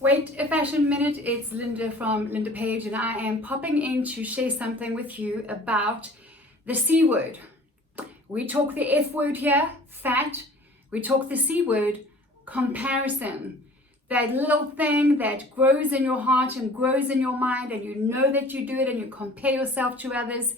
Wait a fashion minute, it's Linda from LindaPaige, and I am popping in to share something with you about the C word. We talk the F word here, fat. We talk the C word, comparison. That little thing that grows in your heart and grows in your mind, and you know that you do it and you compare yourself to others.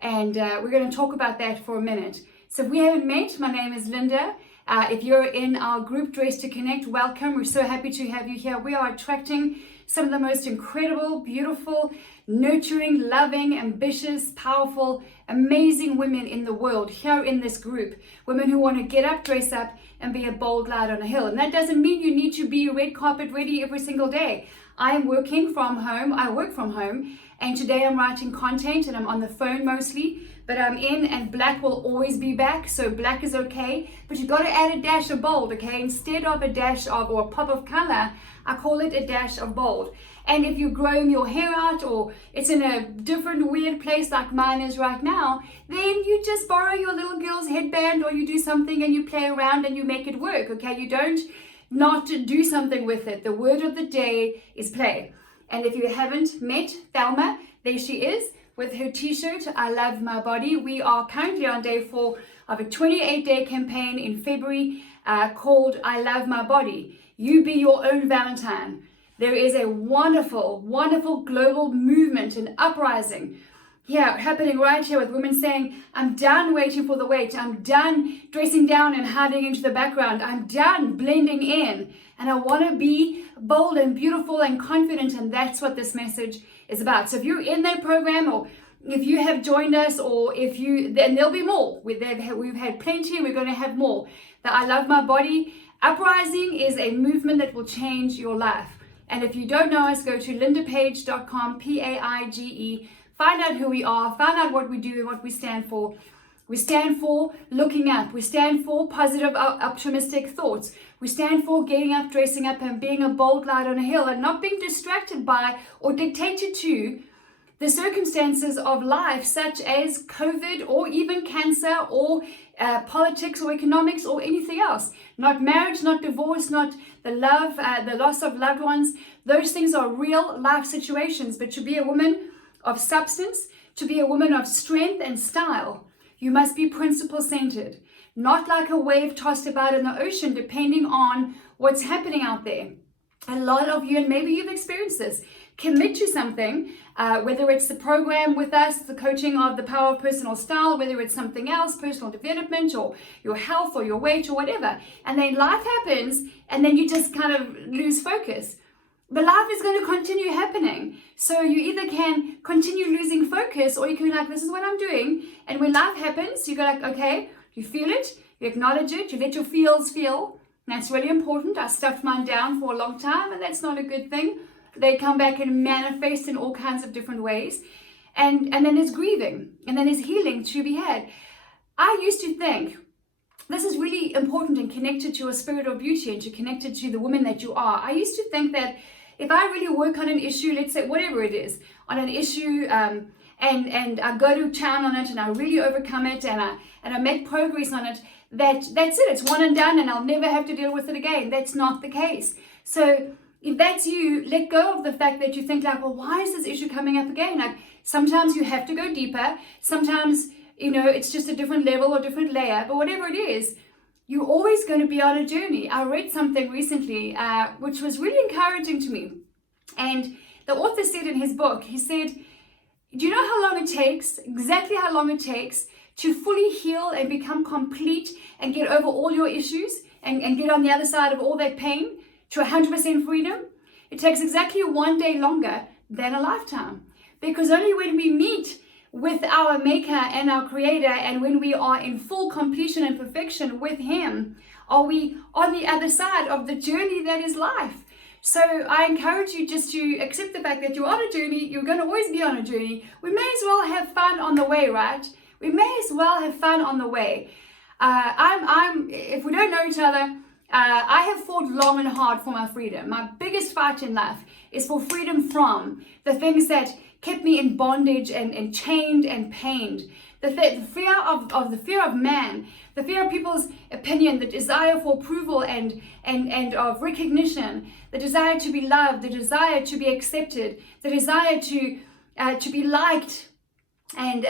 And we're going to talk about that for a minute. So if we haven't met, my name is Linda. If you're in our group Dress to Connect, welcome. We're so happy to have you here. We are attracting some of the most incredible, beautiful, nurturing, loving, ambitious, powerful, amazing women in the world here in this group. Women who want to get up, dress up, and be a bold light on a hill. And that doesn't mean you need to be red carpet ready every single day. I'm working from home. I work from home. And today I'm writing content and I'm on the phone mostly. But I'm in, and black will always be back, so black is okay. But you've got to add a dash of bold, okay? Instead of a dash of or a pop of color, I call it a dash of bold. And if you're growing your hair out, or it's in a different weird place like mine is right now, then you just borrow your little girl's headband, or you do something and you play around and you make it work, okay? You don't not do something with it. The word of the day is play. And if you haven't met Thelma, there she is, with her t-shirt, I Love My Body. We are currently on day 4 of a 28-day campaign in February called I Love My Body. You be your own Valentine. There is a wonderful, wonderful global movement and uprising happening right here with women saying, I'm done waiting for the wait. I'm done dressing down and hiding into the background. I'm done blending in. And I want to be bold and beautiful and confident. And that's what this message is about. So if you're in that program, or if you have joined us, or if you, then there'll be more. We've had plenty, and we're going to have more. The I Love My Body uprising is a movement that will change your life. And if you don't know us, go to LindaPaige.com, Paige. Find out who we are, find out what we do and what we stand for. We stand for looking up. We stand for positive, optimistic thoughts. We stand for getting up, dressing up, and being a bold light on a hill, and not being distracted by or dictated to the circumstances of life, such as COVID, or even cancer, or politics, or economics, or anything else. Not marriage, not divorce, not the love, the loss of loved ones. Those things are real life situations. But to be a woman of substance, to be a woman of strength and style, you must be principle-centered, not like a wave tossed about in the ocean, depending on what's happening out there. A lot of you, and maybe you've experienced this, commit to something, whether it's the program with us, the coaching of the power of personal style, whether it's something else, personal development, or your health, or your weight, or whatever. And then life happens, and then you just kind of lose focus. But life is going to continue happening. So you either can continue losing focus, or you can be like, this is what I'm doing. And when life happens, you go like, okay, you feel it, you acknowledge it, you let your feels feel. That's really important. I stuffed mine down for a long time, and that's not a good thing. They come back and manifest in all kinds of different ways. And then there's grieving, and then there's healing to be had. I used to think, this is really important and connected to your spirit of beauty and to connected to the woman that you are. I used to think that if I really work on an issue, let's say whatever it is, on an issue, and I go to town on it, and I really overcome it, and I make progress on it, that's it. It's one and done, and I'll never have to deal with it again. That's not the case. So if that's you, let go of the fact that you think like, well, why is this issue coming up again? Like, sometimes you have to go deeper. Sometimes, it's just a different level or different layer. But whatever it is, you're always going to be on a journey. I read something recently, which was really encouraging to me. And the author said in his book, he said, do you know how long it takes, exactly how long it takes to fully heal and become complete and get over all your issues and get on the other side of all that pain to 100% freedom? It takes exactly 1 day longer than a lifetime. Because only when we meet with our maker and our creator, and when we are in full completion and perfection with him, are we on the other side of the journey that is life. So I encourage you just to accept the fact that you're on a journey. You're going to always be on a journey. We may as well have fun on the way, right? We may as well have fun on the way. If we don't know each other, I have fought long and hard for my freedom. My biggest fight in life is for freedom from the things that kept me in bondage and chained and pained. The fear of the fear of man, the fear of people's opinion, the desire for approval and of recognition, the desire to be loved, the desire to be accepted, the desire to be liked and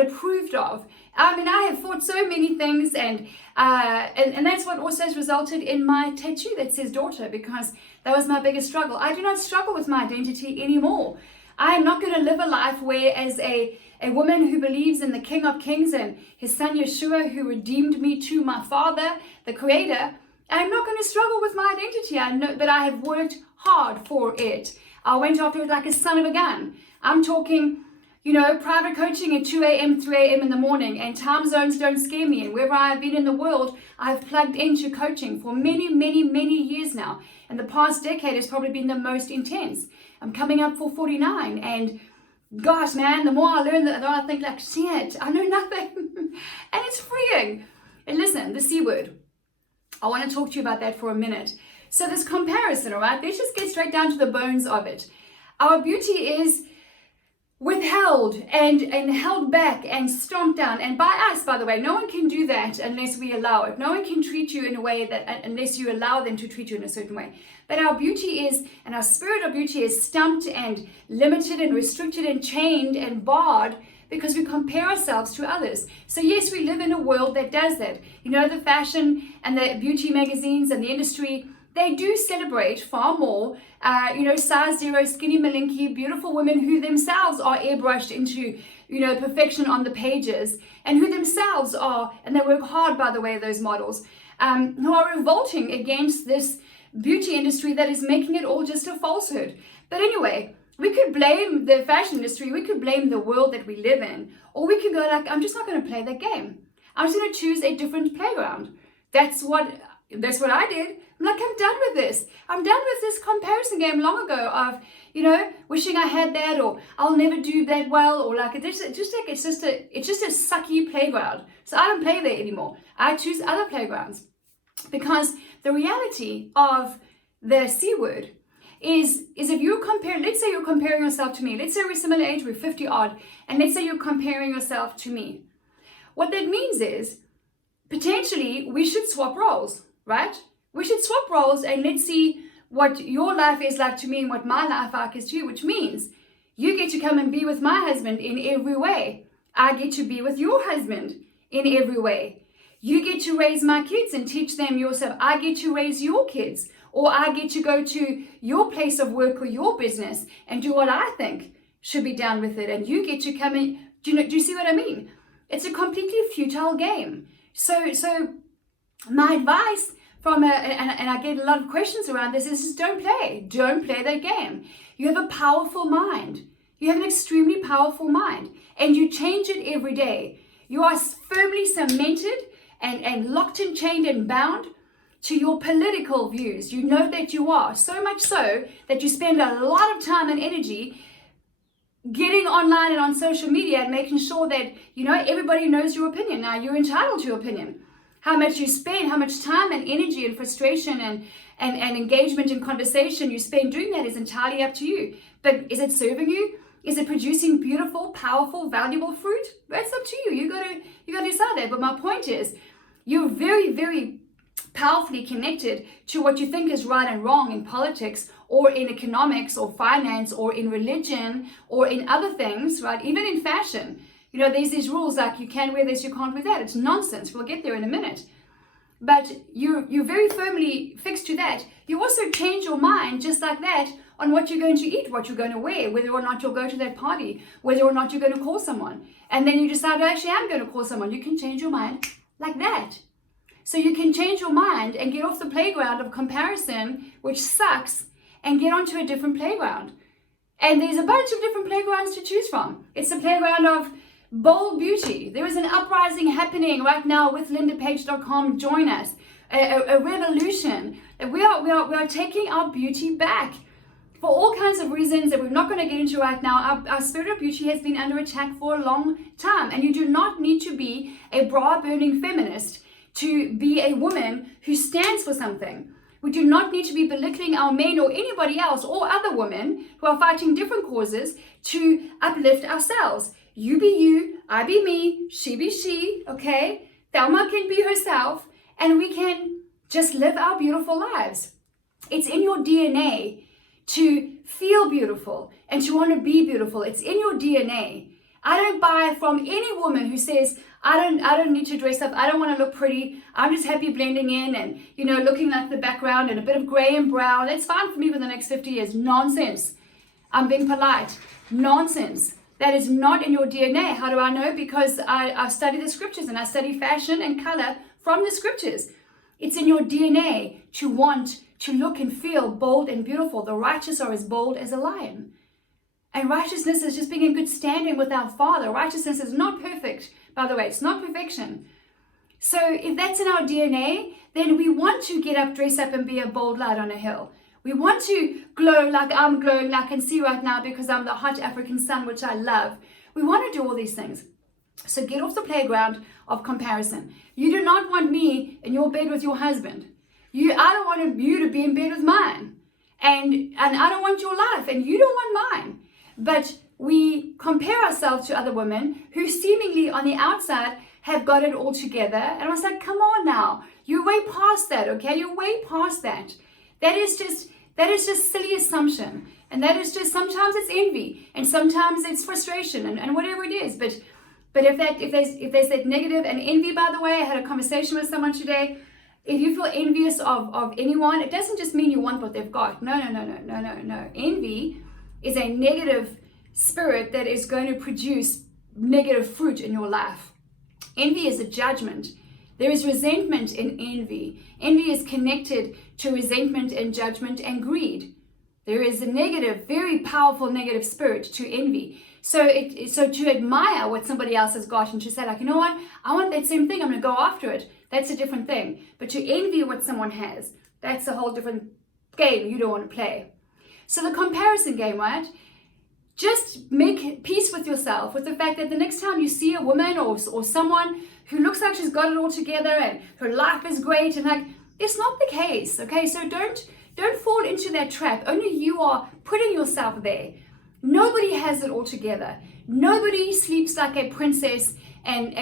approved of. I mean, I have fought so many things, and that's what also has resulted in my tattoo that says daughter, because that was my biggest struggle. I do not struggle with my identity anymore. I am not going to live a life where, as a woman who believes in the King of Kings and his son Yeshua, who redeemed me to my Father, the Creator, I'm not going to struggle with my identity. I know, but I have worked hard for it. I went after it like a son of a gun. I'm talking, private coaching at 2 a.m., 3 a.m. in the morning, and time zones don't scare me. And wherever I've been in the world, I've plugged into coaching for many, many, many years now. And the past decade has probably been the most intense. I'm coming up for 49, and gosh, man, the more I learn, the more I think like, shit, I know nothing. And it's freeing. And listen, the C word. I want to talk to you about that for a minute. So this comparison, all right, let's just get straight down to the bones of it. Our beauty is withheld and held back and stomped down, and by us, by the way. No one can do that unless we allow it. No one can treat you in a way that unless you allow them to treat you in a certain way. But our beauty is, and our spirit of beauty is stumped and limited and restricted and chained and barred because we compare ourselves to others. So yes, we live in a world that does that. The fashion and the beauty magazines and the industry, they do celebrate far more, size 0, skinny malinky, beautiful women who themselves are airbrushed into, perfection on the pages, and who themselves are, and they work hard, by the way, those models, who are revolting against this beauty industry that is making it all just a falsehood. But anyway, we could blame the fashion industry, we could blame the world that we live in, or we could go like, I'm just not going to play that game. I'm just going to choose a different playground. That's what I did. I'm like, I'm done with this. I'm done with this comparison game long ago of, wishing I had that, or I'll never do that well, or like it's just a sucky playground. So I don't play there anymore. I choose other playgrounds, because the reality of the C word is if you compare, let's say you're comparing yourself to me. Let's say we're similar age, we're 50 odd, and let's say you're comparing yourself to me. What that means is potentially we should swap roles, right? We should swap roles, and let's see what your life is like to me and what my life like is to you, which means you get to come and be with my husband in every way. I get to be with your husband in every way. You get to raise my kids and teach them yourself. I get to raise your kids, or I get to go to your place of work or your business and do what I think should be done with it. And you get to come in. Do you see what I mean? It's a completely futile game. So my advice and I get a lot of questions around this, is don't play that game. You have a powerful mind. You have an extremely powerful mind, and you change it every day. You are firmly cemented and locked and chained and bound to your political views. You know that you are, so much so that you spend a lot of time and energy getting online and on social media and making sure that, everybody knows your opinion. Now, you're entitled to your opinion. How much you spend, how much time and energy and frustration and engagement and conversation you spend doing that is entirely up to you. But is it serving you? Is it producing beautiful, powerful, valuable fruit? That's up to you. You gotta decide that. But my point is, you're very, very powerfully connected to what you think is right and wrong in politics, or in economics, or finance, or in religion, or in other things, right? Even in fashion. There's these rules like you can wear this, you can't wear that. It's nonsense. We'll get there in a minute. But you're very firmly fixed to that. You also change your mind just like that on what you're going to eat, what you're going to wear, whether or not you'll go to that party, whether or not you're going to call someone. And then you decide, actually, I'm going to call someone. You can change your mind like that. So you can change your mind and get off the playground of comparison, which sucks, and get onto a different playground. And there's a bunch of different playgrounds to choose from. It's the playground of bold beauty. There is an uprising happening right now with LindaPaige.com. Join us. A revolution. We are taking our beauty back for all kinds of reasons that we're not going to get into right now. Our spirit of beauty has been under attack for a long time, and you do not need to be a bra-burning feminist to be a woman who stands for something. We do not need to be belittling our men or anybody else or other women who are fighting different causes to uplift ourselves. You be you, I be me, she be she, okay? Thelma can be herself, and we can just live our beautiful lives. It's in your DNA to feel beautiful and to want to be beautiful. It's in your DNA. I don't buy from any woman who says, I don't need to dress up. I don't want to look pretty. I'm just happy blending in and, looking like the background and a bit of gray and brown. That's fine for me for the next 50 years. Nonsense. I'm being polite. Nonsense. That is not in your DNA. How do I know? Because I study the scriptures and I study fashion and color from the scriptures. It's in your DNA to want to look and feel bold and beautiful. The righteous are as bold as a lion. And righteousness is just being in good standing with our Father. Righteousness is not perfect, by the way. It's not perfection. So if that's in our DNA, then we want to get up, dress up, and be a bold light on a hill. We want to glow like I'm glowing, like I can see right now because I'm the hot African sun, which I love. We want to do all these things. So get off the playground of comparison. You do not want me in your bed with your husband. I don't want you to be in bed with mine. And I don't want your life, and you don't want mine. But we compare ourselves to other women who seemingly on the outside have got it all together. And I was like, come on now. You're way past that, okay? You're way past that. That is just silly assumption. And that is just, sometimes it's envy. And sometimes it's frustration and whatever it is. But if there's that negative and envy, by the way, I had a conversation with someone today. If you feel envious of anyone, it doesn't just mean you want what they've got. No. Envy is a negative spirit that is going to produce negative fruit in your life. Envy is a judgment. There is resentment in envy. Envy is connected to resentment and judgment and greed. There is a negative, very powerful negative spirit to envy. So to admire what somebody else has got and to say, like, you know what, I want that same thing, I'm going to go after it. That's a different thing. But to envy what someone has, that's a whole different game you don't want to play. So the comparison game, right? Just make peace with yourself, with the fact that the next time you see a woman or someone who looks like she's got it all together and her life is great, and like, it's not the case, okay? So don't fall into that trap. Only you are putting yourself there. Nobody has it all together. Nobody sleeps like a princess and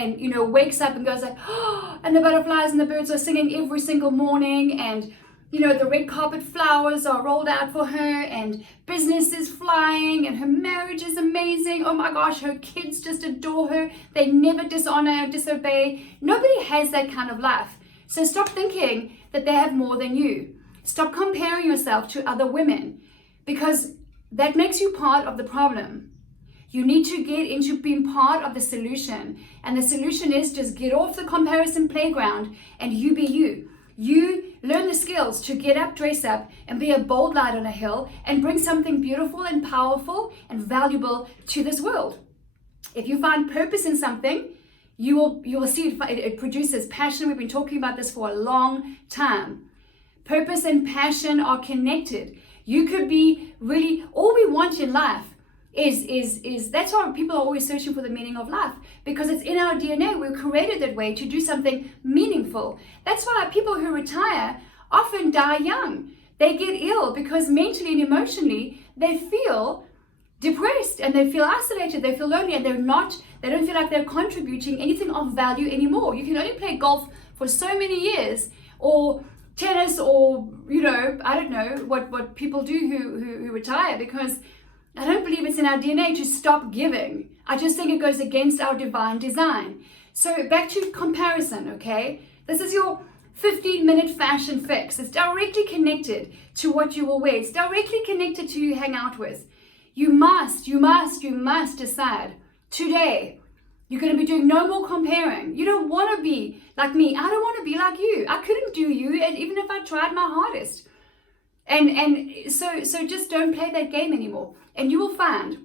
wakes up and goes like, oh, and the butterflies and the birds are singing every single morning, and the red carpet flowers are rolled out for her, and business is flying, and her marriage is amazing. Oh my gosh, her kids just adore her. They never dishonor or disobey. Nobody has that kind of life. So stop thinking that they have more than you. Stop comparing yourself to other women, because that makes you part of the problem. You need to get into being part of the solution. And the solution is just get off the comparison playground and you be you. You learn the skills to get up, dress up, and be a bold light on a hill and bring something beautiful and powerful and valuable to this world. If you find purpose in something, you will see it produces passion. We've been talking about this for a long time. Purpose and passion are connected. You could be really, all we want in life is that's why people are always searching for the meaning of life, because it's in our DNA. We're created that way, to do something meaningful. That's why people who retire often die young. They get ill because mentally and emotionally they feel depressed and they feel isolated, they feel lonely, and they don't feel like they're contributing anything of value anymore. You can only play golf for so many years, or tennis, or I don't know what people do who retire, because I don't believe it's in our DNA to stop giving. I just think it goes against our divine design. So back to comparison, okay? This is your 15-minute fashion fix. It's directly connected to what you will wear. It's directly connected to who you hang out with. You must decide today you're going to be doing no more comparing. You don't want to be like me. I don't want to be like you. I couldn't do you, even if I tried my hardest. And so just don't play that game anymore. And you will find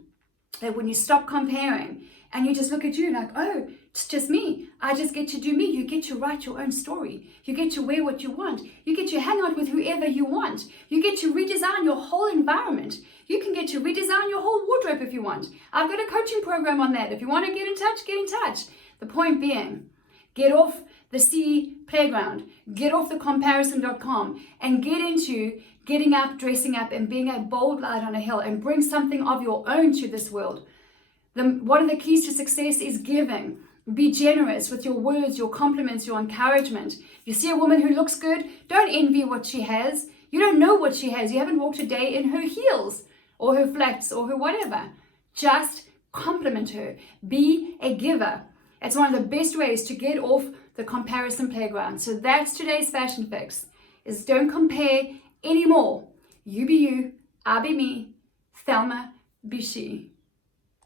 that when you stop comparing and you just look at you like, oh, it's just me. I just get to do me. You get to write your own story. You get to wear what you want. You get to hang out with whoever you want. You get to redesign your whole environment. You can get to redesign your whole wardrobe if you want. I've got a coaching program on that. If you want to get in touch, get in touch. The point being, get off the C playground. Get off the comparison.com and get into getting up, dressing up, and being a bold light on a hill and bring something of your own to this world. One of the keys to success is giving. Be generous with your words, your compliments, your encouragement. You see a woman who looks good, don't envy what she has. You don't know what she has. You haven't walked a day in her heels or her flats or her whatever. Just compliment her. Be a giver. It's one of the best ways to get off the comparison playground. So that's today's fashion fix, is don't compare anymore. You be you, I be me, Thelma be she.